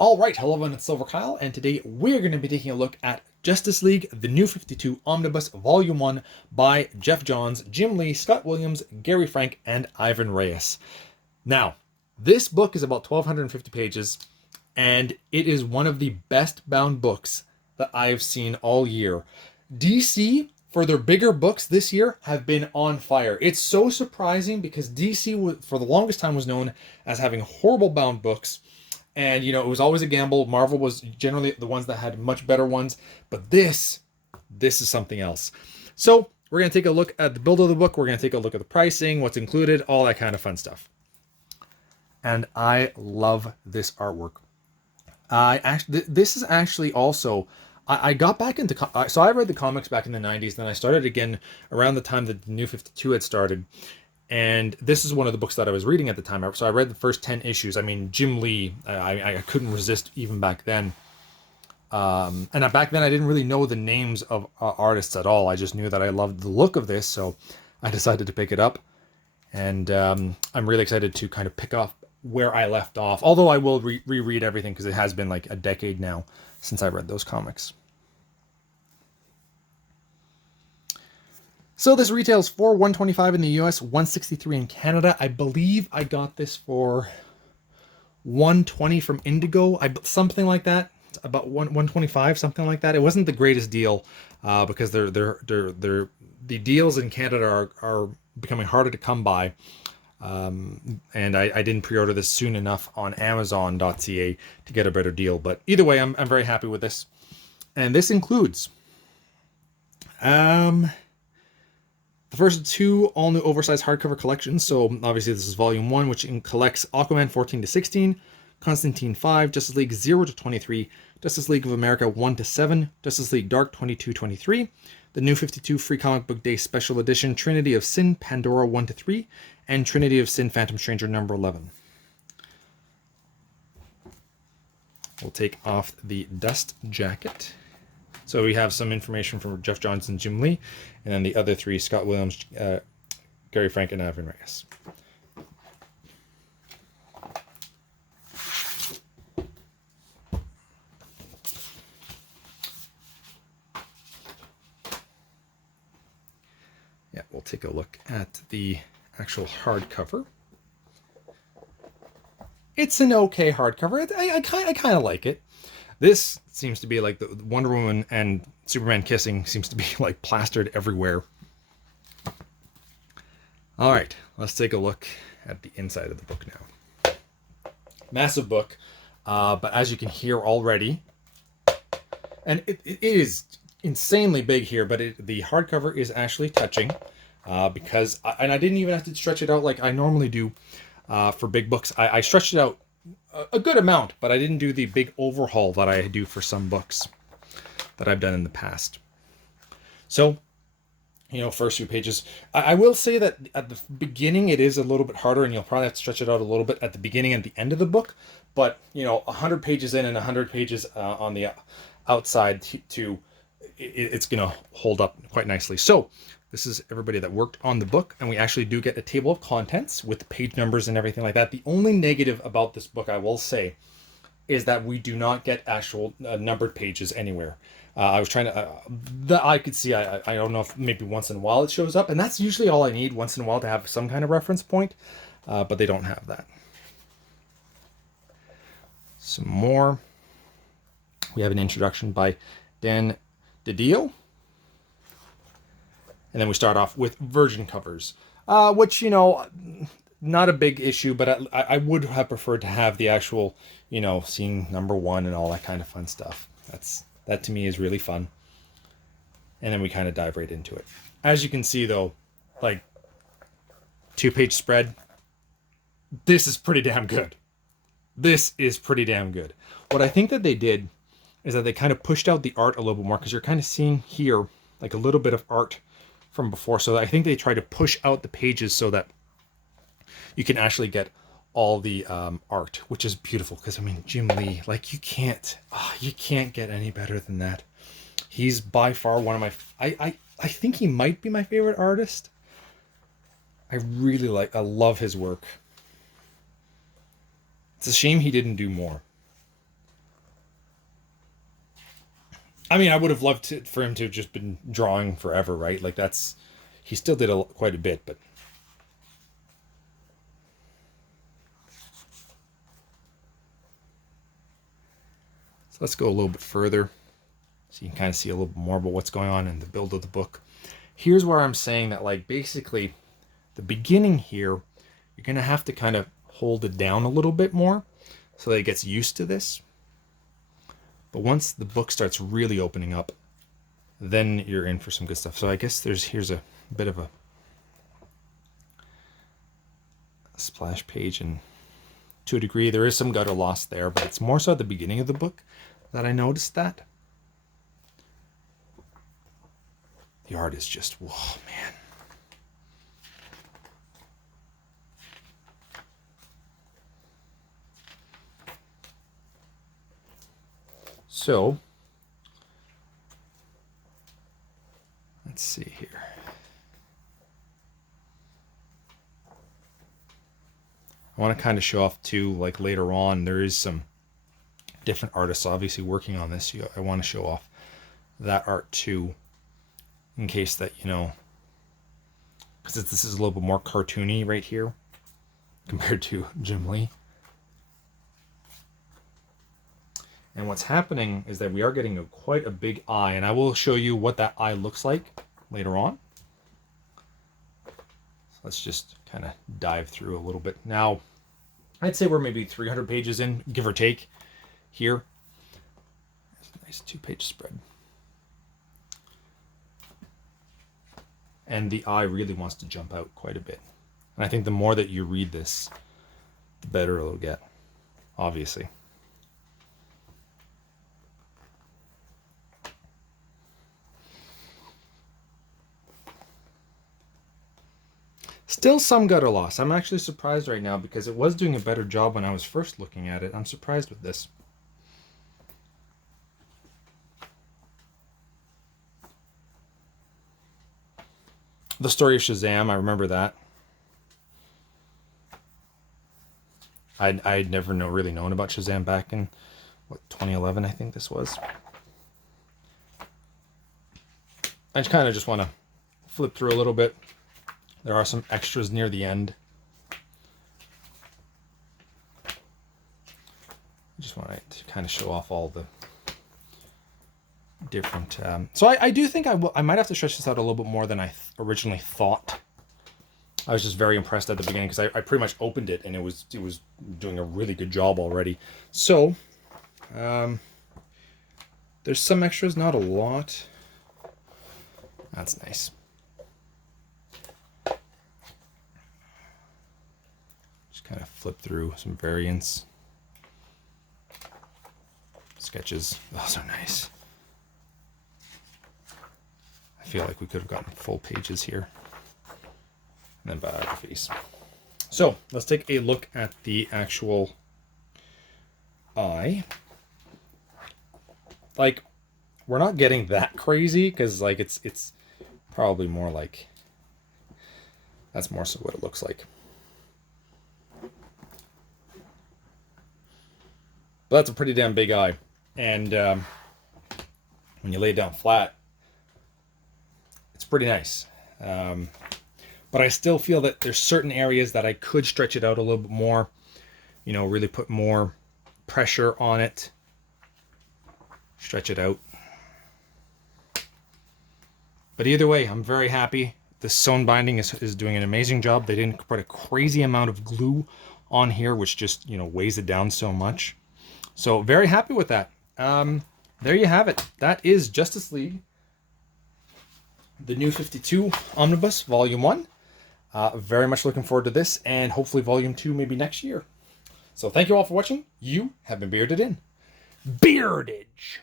All right, hello everyone, it's silverkyle, and today we're going to be taking a look at Justice League, the New 52 Omnibus, Volume 1 by Geoff Johns, Jim Lee, Scott Williams, Gary Frank, and Ivan Reyes. Now, this book is about 1,250 pages, and it is one of the best bound books that I've seen all year. DC, for their bigger books this year, have been on fire. It's so surprising because DC, for the longest time, was known as having horrible bound books. And, it was always a gamble. Marvel was generally the ones that had much better ones. But this is something else. So we're going to take a look at the build of the book. We're going to take a look at the pricing, what's included, all that kind of fun stuff. And I love this artwork. This is actually also, I got back into, so I read the comics back in the 90s. Then I started again around the time that the New 52 had started. And this is one of the books that I was reading at the time. So I read the first 10 issues. I mean, Jim Lee, I couldn't resist even back then. And back then I didn't really know the names of artists at all. I just knew that I loved the look of this. So I decided to pick it up. And I'm really excited to kind of pick up where I left off. Although I will reread everything because it has been like a decade now since I read those comics. So this retails for $125 in the US, $163 in Canada. I believe I got this for $120 from Indigo, something like that. About $125, something like that. It wasn't the greatest deal because the deals in Canada are becoming harder to come by. And I didn't pre-order this soon enough on Amazon.ca to get a better deal. But either way, I'm very happy with this. And this includes the first two all-new oversized hardcover collections. So obviously this is Volume 1, which collects Aquaman 14 to 16, Constantine 5, Justice League 0 to 23, Justice League of America 1 to 7, Justice League Dark 22-23, the New 52 Free Comic Book Day Special Edition, Trinity of Sin, Pandora 1 to 3, and Trinity of Sin, Phantom Stranger number 11. We'll take off the dust jacket. So we have some information from Geoff Johns and Jim Lee, and then the other three, Scott Williams, Gary Frank, and Ivan Reyes. Yeah, we'll take a look at the actual hardcover. It's an okay hardcover. I kind of like it. This seems to be like the Wonder Woman and Superman kissing seems to be like plastered everywhere. All right, let's take a look at the inside of the book now. Massive book, but as you can hear already, and it is insanely big here, but the hardcover is actually touching because, and I didn't even have to stretch it out like I normally do for big books. I stretched it out a good amount, but I didn't do the big overhaul that I do for some books that I've done in the past. So, first few pages. I will say that at the beginning it is a little bit harder, and you'll probably have to stretch it out a little bit at the beginning and the end of the book. But 100 pages in and 100 pages on the outside it's going to hold up quite nicely. So this is everybody that worked on the book, and we actually do get a table of contents with the page numbers and everything like that. The only negative about this book, I will say, is that we do not get actual numbered pages anywhere. I was trying to, that I could see, I don't know if maybe once in a while it shows up, and that's usually all I need once in a while to have some kind of reference point, but they don't have that. Some more. We have an introduction by Dan DiDio. And then we start off with virgin covers, which, not a big issue, but I would have preferred to have the actual, seeing number 1 and all that kind of fun stuff. That to me is really fun. And then we kind of dive right into it. As you can see, though, like 2-page spread, this is pretty damn good. This is pretty damn good. What I think that they did is that they kind of pushed out the art a little bit more, because you're kind of seeing here like a little bit of art from before. So I think they try to push out the pages so that you can actually get all the art, which is beautiful. Because I mean, Jim Lee, like you can't get any better than that. He's by far one of my, I think he might be my favorite artist. I love his work. It's a shame he didn't do more. I mean, I would have loved for him to have just been drawing forever, right? Like he still did quite a bit, but. So let's go a little bit further so you can kind of see a little bit more about what's going on in the build of the book. Here's where I'm saying that, like, basically the beginning here, you're going to have to kind of hold it down a little bit more so that it gets used to this. But once the book starts really opening up, then you're in for some good stuff. So I guess here's a bit of a splash page, and to a degree there is some gutter loss there, but it's more so at the beginning of the book that I noticed that. The art is just, whoa, man. So, let's see here. I want to kind of show off too, like later on, there is some different artists obviously working on this. I want to show off that art too, in case that, you know, because this is a little bit more cartoony right here compared to Jim Lee. And what's happening is that we are getting quite a big eye, and I will show you what that eye looks like later on. So let's just kind of dive through a little bit. Now, I'd say we're maybe 300 pages in, give or take, here. There's a nice 2-page spread. And the eye really wants to jump out quite a bit. And I think the more that you read this, the better it'll get, obviously. Still some gutter loss. I'm actually surprised right now because it was doing a better job when I was first looking at it. I'm surprised with this. The story of Shazam, I remember that. I'd never really known about Shazam back in, what, 2011, I think this was. I kind of just want to flip through a little bit. There are some extras near the end. I just want to kind of show off all the different... So I do think I might have to stretch this out a little bit more than I originally thought. I was just very impressed at the beginning because I pretty much opened it and it was doing a really good job already. So, there's some extras, not a lot. That's nice. Just kind of flip through some variants. Sketches, those are nice. I feel like we could have gotten full pages here. And then biographies. So let's take a look at the actual eye. Like, we're not getting that crazy because, like, it's probably more like, that's more so what it looks like. But that's a pretty damn big eye. And when you lay it down flat, it's pretty nice. But I still feel that there's certain areas that I could stretch it out a little bit more, you know, really put more pressure on it, stretch it out. But either way, I'm very happy. The sewn binding is doing an amazing job. They didn't put a crazy amount of glue on here, which just, you know, weighs it down so much. So very happy with that. There you have it. That is Justice League, the New 52 Omnibus, Volume 1. Very much looking forward to this, and hopefully Volume 2 maybe next year. So thank you all for watching. You have been bearded in. Beardage!